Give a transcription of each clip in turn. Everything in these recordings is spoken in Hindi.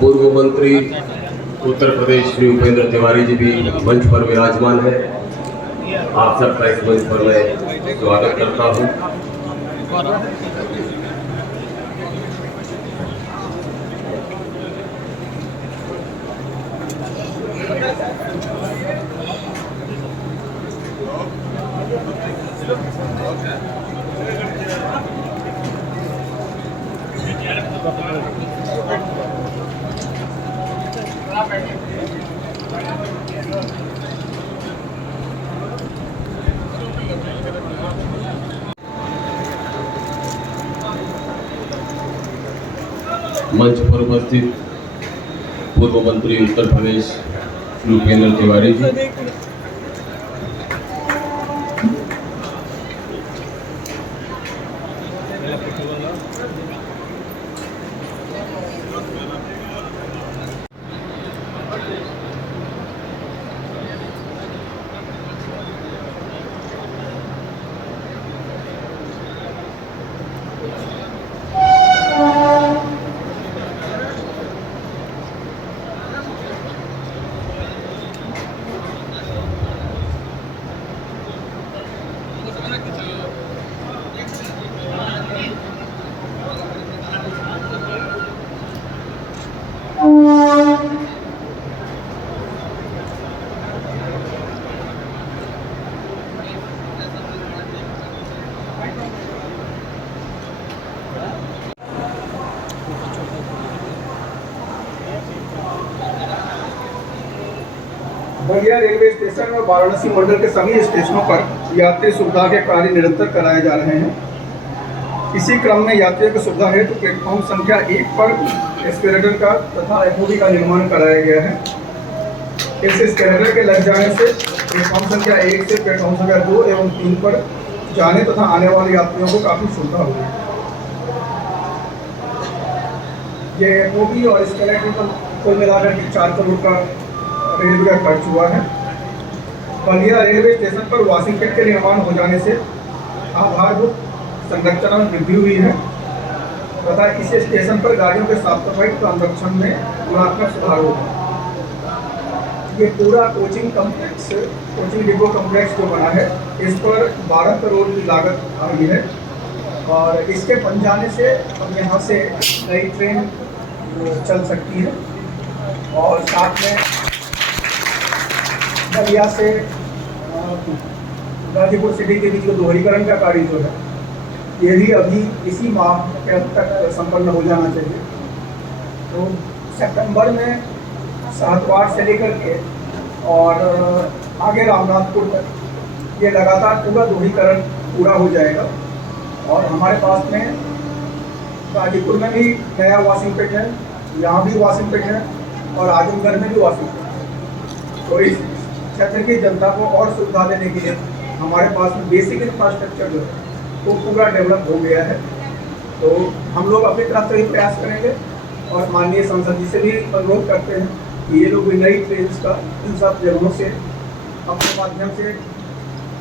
पूर्व मंत्री उत्तर प्रदेश श्री उपेंद्र तिवारी जी भी मंच पर विराजमान है। आप सबका इस मंच पर मैं स्वागत करता हूं। मंच पर उपस्थित पूर्व मंत्री उत्तर प्रदेश श्री उपेंद्र तिवारी जी, बलिया रेलवे स्टेशन और वाराणसी मंडल के सभी स्टेशनों पर यात्री सुविधा के कार्य निरंतर कराए जा रहे हैं। इसी क्रम में यात्रियों की सुविधा हेतु प्लेटफॉर्म संख्या 1 पर एस्केलेटर का तथा एफओबी का निर्माण कराया गया है। इस एस्केलेटर के लग जाने से प्लेटफॉर्म संख्या 1 से प्लेटफॉर्म संख्या 2 एवं 3 पर जाने तथा आने वाले यात्रियों को काफ़ी सुविधा होगी। ये एफओबी और एस्केलेटर पर कुल मिलाकर के 4 करोड़ का रेलवे का खर्च हुआ है। बलिया रेलवे स्टेशन पर वॉशिंग शेड के निर्माण हो जाने से आधारभूत संरचना में वृद्धि हुई है तथा इस स्टेशन पर गाड़ियों के साफ सफाई संरक्षण में गुणात्मक सुधार होगा। ये पूरा coaching complex, coaching depot complex जो बना है, इस पर 12 करोड़ की लागत आई है और इसके बन जाने से अब यहाँ से नई ट्रेन चल सकती है और साथ में बलिया से गाजीपुर सिटी के बीच का दोहरीकरण का कार्य जो है, ये भी अभी इसी माह के अंत तक संपन्न हो जाना चाहिए। तो सितंबर में सातवाड़ से लेकर के और आगे रामनाथपुर तक ये लगातार पूरा दोहरीकरण पूरा हो जाएगा और हमारे पास में गाजीपुर में भी नया वॉशिंग पिट है, यहाँ भी वॉशिंग पिट है और आजमगढ़ में भी वॉशिंग पिट है। तो इस क्षेत्र की जनता को और सुविधा देने के लिए हमारे पास में बेसिक इंफ्रास्ट्रक्चर जो है वो पूरा डेवलप हो गया है। तो हम लोग अपनी तरफ से भी प्रयास करेंगे और माननीय संसद जी से भी अनुरोध करते हैं कि ये लोग भी नई ट्रेन का इन सब जगहों से अपने माध्यम से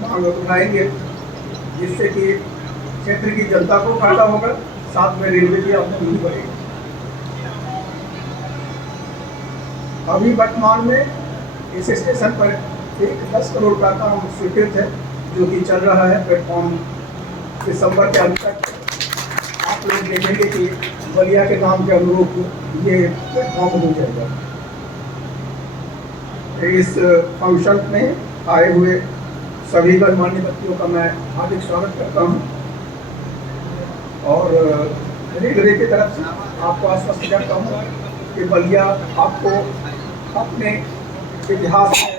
मांग उठाएंगे, जिससे कि क्षेत्र की जनता को फायदा होगा, साथ में रेलवे की आमदनी बढ़ेगी। अभी वर्तमान में इस स्टेशन पर एक 10 करोड़ का काम स्वीकृत है जो कि चल रहा है। प्लेटफॉर्म दिसंबर के अंत तक आप लोग देखेंगे कि बलिया के नाम के अनुरूप ये प्लेटफॉर्म हो जाएगा। इस फंक्शन में आए हुए सभी गणमान्य व्यक्तियों का मैं हार्दिक स्वागत करता हूँ और रेलवे की तरफ से आपको आश्वस्त करता हूँ कि बलिया आपको अपने इतिहास में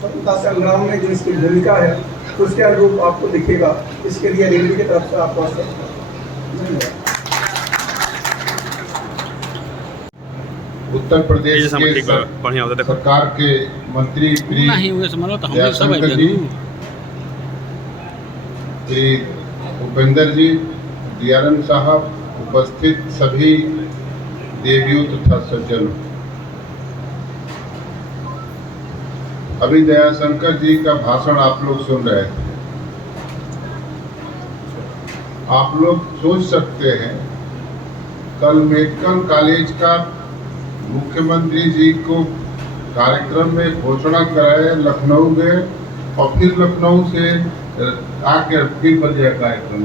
स्वतंत्रता संग्राम में जो इसकी भूमिका है उसके अनुरूप आपको दिखेगा। इसके लिए रेलवे की तरफ से आपको उत्तर प्रदेश के सरकार के मंत्री श्री उपेंद्र जी, डीआरएम साहब, उपस्थित सभी देवियों तथा सज्जनों, अभी दयाशंकर जी का भाषण आप लोग सुन रहे थे। आप लोग सोच सकते हैं कल मेडिकल कॉलेज का मुख्यमंत्री जी को कार्यक्रम में घोषणा कराए, लखनऊ गए और फिर लखनऊ से आकर फिर बलिया कार्यक्रम।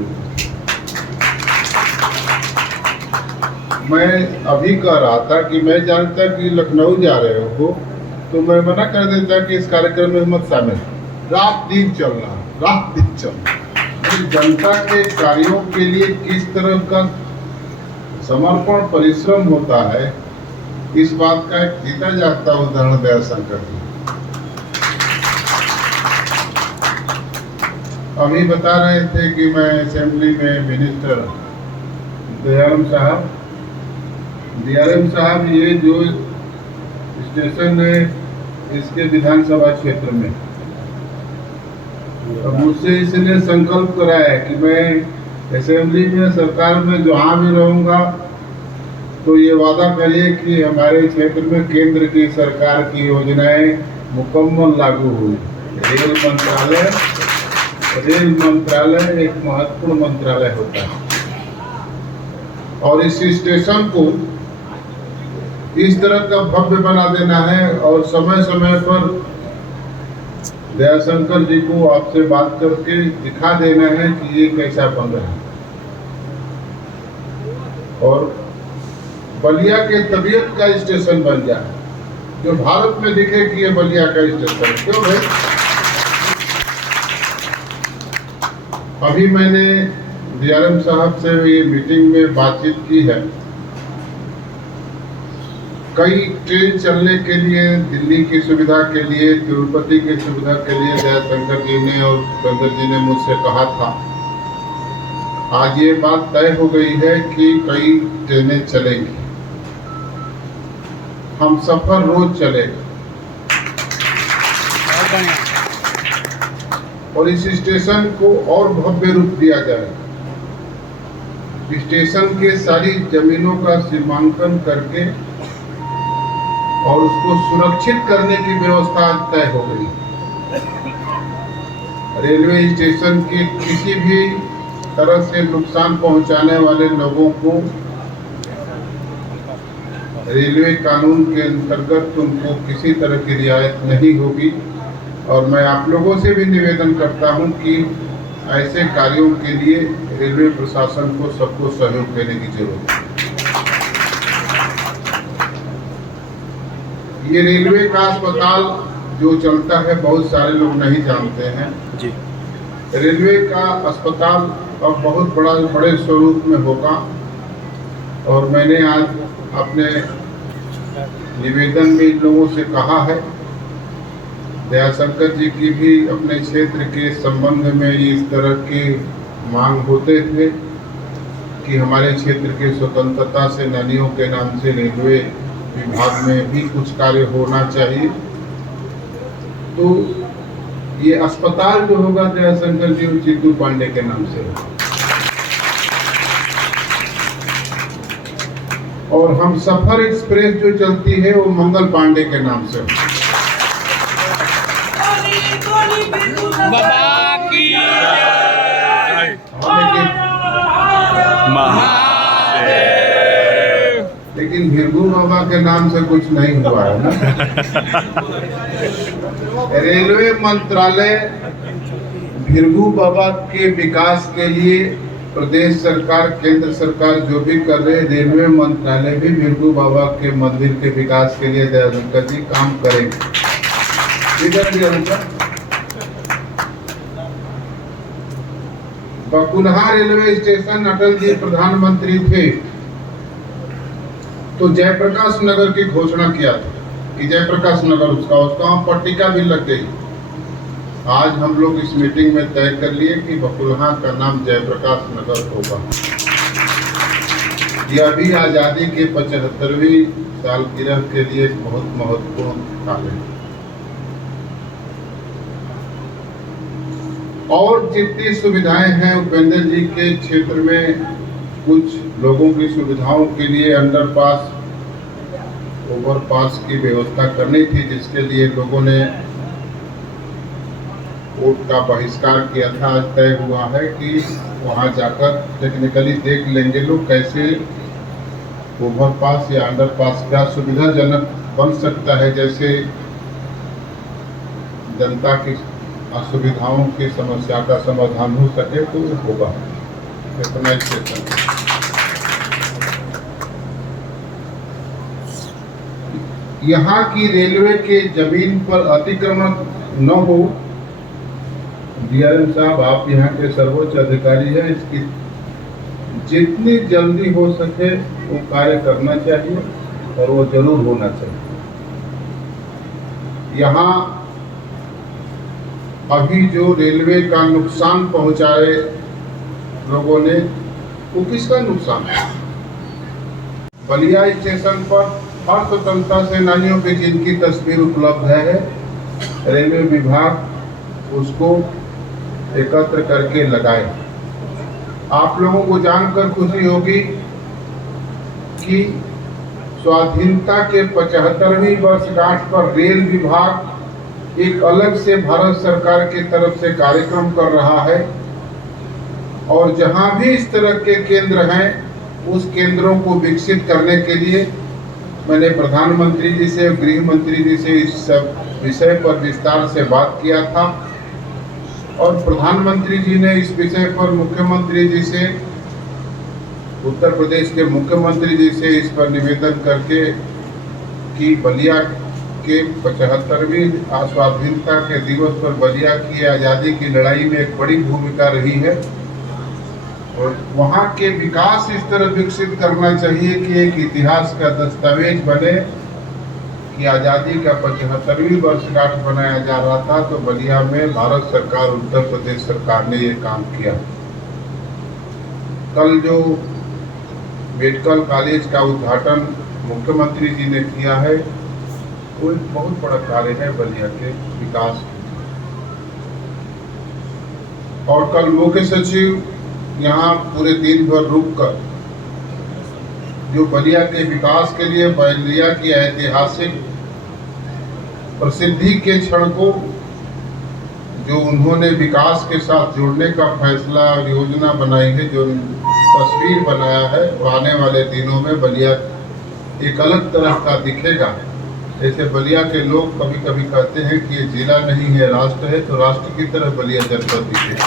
मैं अभी कह रहा था कि मैं जानता कि लखनऊ जा रहे हो तो मैं मना कर देता कि इस कार्यक्रम में मत शामिल। रात दिन चलना, रात दिन चलना। जनता के कार्यों के लिए किस तरह का समर्पण परिश्रम होता है, इस बात का एक जीता जागता उदाहरण दयाशंकर जी। अभी बता रहे थे कि मैं असेंबली में मिनिस्टर दयाराम साहब ये जो स्टेशन है इसके विधानसभा क्षेत्र में, तो मुझसे इसने संकल्प कराया कि मैं असेंबली में सरकार में जहाँ भी रहूँगा तो ये वादा करिए कि हमारे क्षेत्र में केंद्र की सरकार की योजनाएं मुकम्मल लागू हुई। रेल मंत्रालय एक महत्वपूर्ण मंत्रालय होता है और इस स्टेशन को इस तरह का भव्य बना देना है और समय समय पर दयाशंकर जी को आपसे बात करके दिखा देना है कि ये कैसा बन रहा है और बलिया के तबीयत का स्टेशन बन जाए, जो भारत में दिखे कि ये बलिया का स्टेशन। क्यों भाई? अभी मैंने डीआरएम साहब से ये मीटिंग में बातचीत की है। कई ट्रेन चलने के लिए, दिल्ली की सुविधा के लिए, तिरुपति की सुविधा के लिए दयाशंकर जी ने और उपेंद्र जी ने मुझसे कहा था। आज ये बात तय हो गई है कि कई ट्रेनें चलेंगी, हम सफर रोज चलेगा और इस स्टेशन को और भव्य रूप दिया जाए। स्टेशन के सारी जमीनों का सीमांकन करके और उसको सुरक्षित करने की व्यवस्था तय हो गई। रेलवे स्टेशन के किसी भी तरह से नुकसान पहुंचाने वाले लोगों को रेलवे कानून के अंतर्गत उनको किसी तरह की रियायत नहीं होगी। और मैं आप लोगों से भी निवेदन करता हूं कि ऐसे कार्यों के लिए रेलवे प्रशासन को सबको सहयोग देने की जरूरत है। ये रेलवे का अस्पताल जो चलता है बहुत सारे लोग नहीं जानते हैं जी। रेलवे का अस्पताल अब बहुत बड़े स्वरूप में होगा और मैंने आज अपने निवेदन में इन लोगों से कहा है। दयाशंकर जी की भी अपने क्षेत्र के संबंध में इस तरह की मांग होते थे कि हमारे क्षेत्र के स्वतंत्रता सेनानियों के नाम से रेलवे विभाग में भी कुछ कार्य होना चाहिए। तो ये अस्पताल जो होगा दयाशंकर जी चित्तू पांडे के नाम से, और हम सफर एक्सप्रेस जो चलती है वो मंगल पांडे के नाम से। लेकिन भिरगू बाबा के नाम से कुछ नहीं हुआ है ना। रेलवे मंत्रालय भिरगू बाबा के विकास के लिए प्रदेश सरकार, केंद्र सरकार जो भी कर रहे, रेलवे मंत्रालय भी भिरगू बाबा के मंदिर के विकास के लिए दयाशंकर जी काम करेंगे। बकुलहा रेलवे स्टेशन अटल जी प्रधानमंत्री थे तो जयप्रकाश नगर की घोषणा किया था कि जयप्रकाश नगर उसका पट्टिका भी लग गई। आज हम लोग इस मीटिंग में तय कर लिए कि बकुलहा का नाम जयप्रकाश नगर होगा। यह भी आजादी के 75वीं सालगिरह के लिए एक बहुत महत्वपूर्ण कार्य है। और जितनी सुविधाएं हैं उपेंद्र जी के क्षेत्र में, कुछ लोगों की सुविधाओं के लिए अंडरपास, ओवरपास की व्यवस्था करनी थी, जिसके लिए लोगों ने वोट का बहिष्कार किया था। आज तय हुआ है कि वहां जाकर टेक्निकली देख लेंगे लोग कैसे ओवरपास या अंडरपास क्या सुविधाजनक बन सकता है, जैसे जनता की असुविधाओं की समस्या का समाधान हो सके तो होगा। इतना स्टेशन यहाँ की रेलवे के जमीन पर अतिक्रमण न हो। डीआरएम साहब, आप यहाँ के सर्वोच्च अधिकारी हैं, इसकी जितनी जल्दी हो सके वो कार्य करना चाहिए और वो जरूर होना चाहिए। यहाँ अभी जो रेलवे का नुकसान पहुंचाए लोगों ने, वो किसका नुकसान है? बलिया स्टेशन पर हर स्वतंत्रता सेनानियों की जिनकी तस्वीर उपलब्ध है, रेलवे विभाग उसको एकत्र करके लगाए। आप लोगों को जानकर खुशी होगी कि स्वाधीनता के 75वीं वर्षगांठ पर रेल विभाग एक अलग से भारत सरकार की तरफ से कार्यक्रम कर रहा है और जहां भी इस तरह के केंद्र हैं, उस केंद्रों को विकसित करने के लिए मैंने प्रधानमंत्री जी से, गृह मंत्री जी से इस सब विषय पर विस्तार से बात किया था और प्रधानमंत्री जी ने इस विषय पर मुख्यमंत्री जी से, उत्तर प्रदेश के मुख्यमंत्री जी से इस पर निवेदन करके कि बलिया के 75वीं स्वाधीनता के दिवस पर बलिया की आज़ादी की लड़ाई में एक बड़ी भूमिका रही है और वहाँ के विकास इस तरह विकसित करना चाहिए कि एक इतिहास का दस्तावेज बने कि आज़ादी का 75वीं वर्षगांठ बनाया जा रहा था तो बलिया में भारत सरकार, उत्तर प्रदेश सरकार ने ये काम किया। कल जो मेडिकल कॉलेज का उद्घाटन मुख्यमंत्री जी ने किया है, वो एक बहुत बड़ा कार्य है बलिया के विकास। और कल मुख्य सचिव यहाँ पूरे दिन भर रुककर जो बलिया के विकास के लिए बलिया की ऐतिहासिक प्रसिद्धि के क्षण को जो उन्होंने विकास के साथ जोड़ने का फैसला और योजना बनाई है, जो तस्वीर बनाया है, वो आने वाले दिनों में बलिया एक अलग तरह का दिखेगा। जैसे बलिया के लोग कभी कभी कहते हैं कि ये जिला नहीं है, राष्ट्र है, तो राष्ट्र की तरह बलिया जनपद दिखेगा।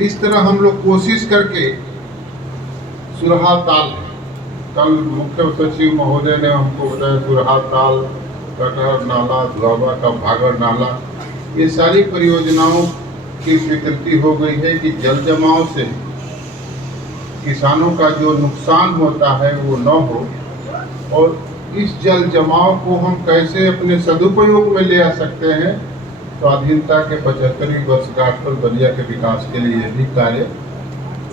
इस तरह हम लोग कोशिश करके सुरहा ताल, कल मुख्य सचिव महोदय ने हमको बताया सुरहा ताल, कटहर नाला, धुआबा का भागर नाला, ये सारी परियोजनाओं की स्वीकृति हो गई है कि जल जमाव से किसानों का जो नुकसान होता है वो न हो और इस जल जमाव को हम कैसे अपने सदुपयोग में ले आ सकते हैं। स्वाधीनता के 75वीं वर्षगांठ पर बलिया के विकास के लिए भी कार्य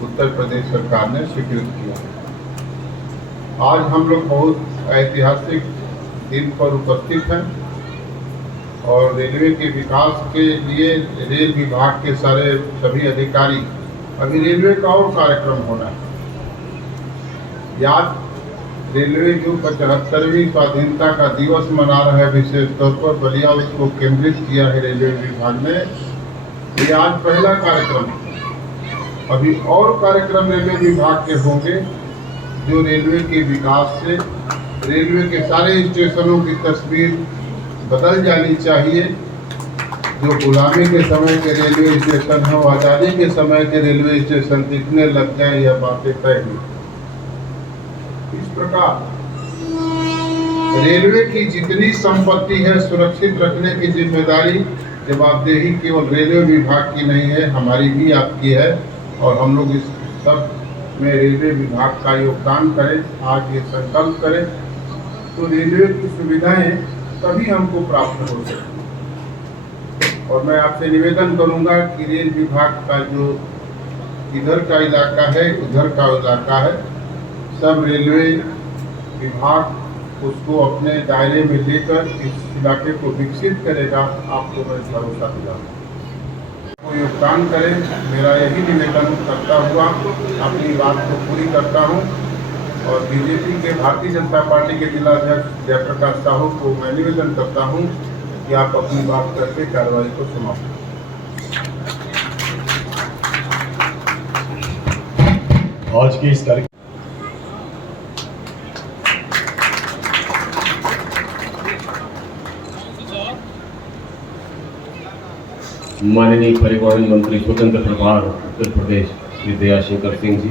उत्तर प्रदेश सरकार ने स्वीकृत किया। आज हम लोग बहुत ऐतिहासिक दिन पर उपस्थित हैं और रेलवे के विकास के लिए रेल विभाग के सभी अधिकारी, अभी रेलवे का और कार्यक्रम होना है। याद रेलवे जो 75वीं स्वाधीनता का दिवस मना रहा है, विशेष तौर पर बलिया उसको केंद्रित किया है रेलवे विभाग ने। ये आज पहला कार्यक्रम है। अभी और कार्यक्रम रेलवे विभाग के होंगे जो रेलवे के विकास से रेलवे के सारे स्टेशनों की तस्वीर बदल जानी चाहिए। जो गुलामी के समय के रेलवे स्टेशन हो, आज़ादी के समय के रेलवे स्टेशन दिखने लग जाए, यह बातें तय हुई। इस प्रकार रेलवे की जितनी संपत्ति है सुरक्षित रखने की जिम्मेदारी, जवाबदेही केवल रेलवे विभाग की नहीं है, हमारी भी आपकी है और हम लोग इस सब में रेलवे विभाग का योगदान करें। आज ये संकल्प करें तो रेलवे की सुविधाएं तभी हमको प्राप्त हो सकें। और मैं आपसे निवेदन करूंगा कि रेल विभाग का जो इधर का इलाका है, उधर का इलाका है, सब रेलवे विभाग उसको अपने दायरे में लेकर इस इलाके को विकसित करेगा। आपको मैं भरोसा दिलाऊंगा, को योगदान करें। मेरा यही निवेदन करता हुआ अपनी बात को पूरी करता हूं और बीजेपी के भारतीय जनता पार्टी के जिला अध्यक्ष जयप्रकाश साहू को मैं निवेदन करता हूं कि आप अपनी बात करके कार्रवाई को समाप्त करें। आज के इस कार्यक्रम माननीय परिवहन मंत्री स्वतंत्र प्रभार उत्तर प्रदेश श्री दयाशंकर सिंह जी,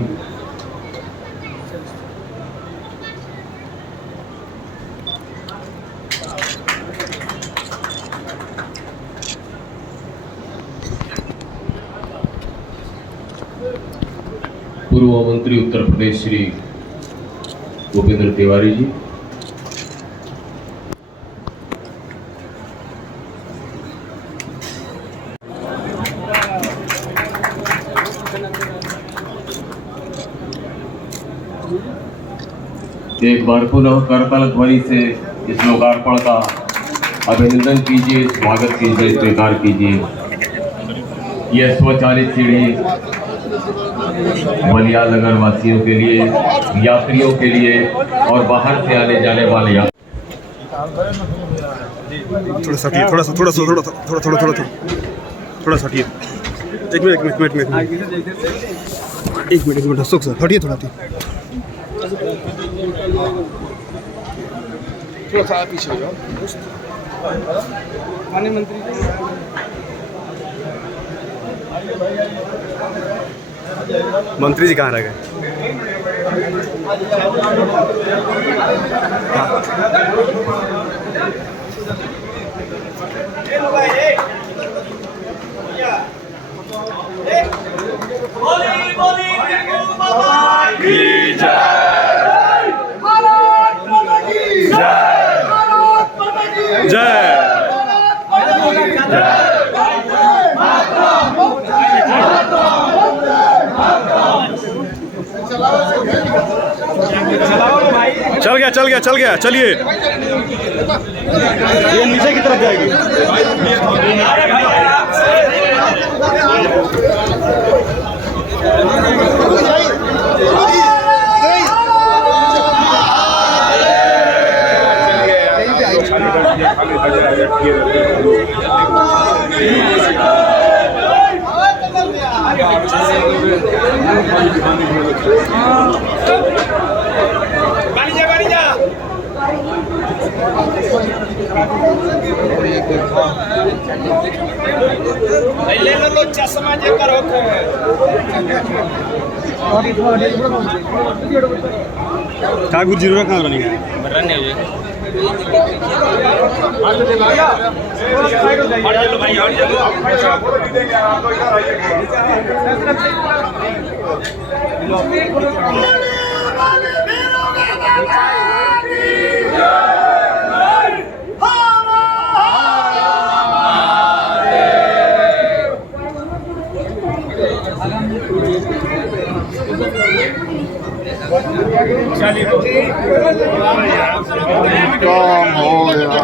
पूर्व मंत्री उत्तर प्रदेश श्री भूपेंद्र तिवारी जी, एक बार पुनः करताल ध्वनि से इस लोकार्पण का अभिनंदन कीजिए, स्वागत कीजिए, स्वीकार कीजिए। यह स्वचालित सीढ़ी बलिया नगर वासियों के लिए, यात्रियों के लिए और बाहर से आने जाने वाले थोड़ा सा हटिए। एक मिनट सुख सर हटिए थोड़ा सा पीछे हो जाओ। माननीय मंत्री जी, मंत्री जी कहाँ रह गए? चल गया चलिए। ये नीचे की तरफ जाएगी। ले लो चश्मा जे करो ठाकुर जी कहाँ रनिंग है? काम हो गया।